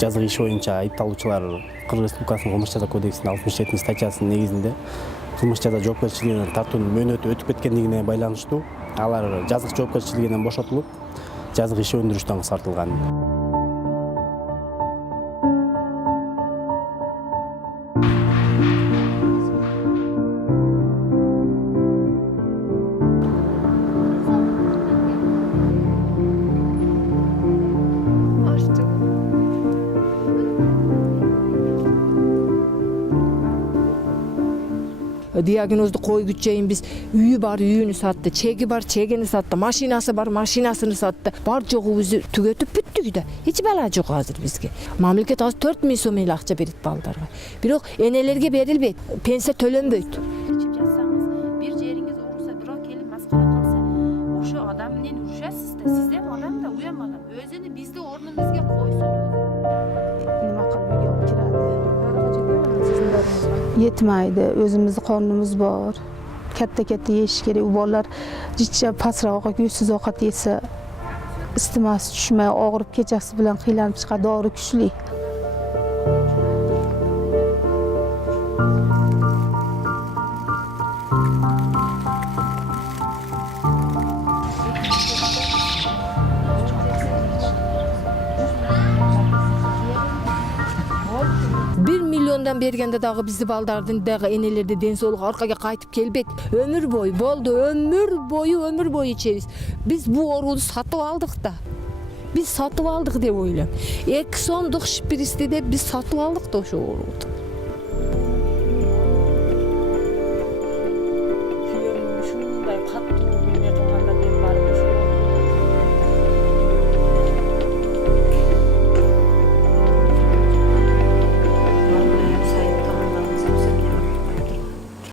жазык иш боюнча айыпталуучулар Кыргыз Республикасынын кылмыш жаза кодексинин 67 статьясынын негизинде кылмыш жаза жоопкерчилигине тартуунун мөөнөтү өтүп кеткендигине байланыштуу алар жазык жоопкерчилигинен бошотулуп, жазык иш өндүрүштөн кыскартылган. Диагнозду койгучу чейин биз үйү бар үйүнү сатты, чеги бар чегини сатты, машинасы бар машинасын сатты. Бар жогубузду түгөтүп бүттүк да. Эч бала жок азыр бизге. Мамлекет азыр 4000 сом эле акча берет балдарга. Бирок энелерге берилбейт, пенсия төлөнбөйт. Ичип жатсаңыз, бир жериңиз ооруса, бирок келип маскара кылса, ошо адам менен урушасыз да, сиз эми адам да, уям адам. Өзүнү бизди орнубузга койсун. Nima qilib uyga kiradi? Yetmaydi, o'zimizni qornimiz bor. Katta yeyish kerak. U bolalar jichcha pastroq yuzsiz ovqat yesa, isitmasi tushmay, og'rib kechasi bilan qiylanib chiqadi, dori kuchli. Milyondan bергende dagы bizdi baldardын dagы энелерде ден соолугу аркага кайтып келбейт. Өмүр бою болду, өмүр бою ичебиз. Биз бу орууну сатып алдык да. Биз сатып алдык деп ойлойм. 2 сомдук шприцти деп биз сатып алдык да ошо орууну.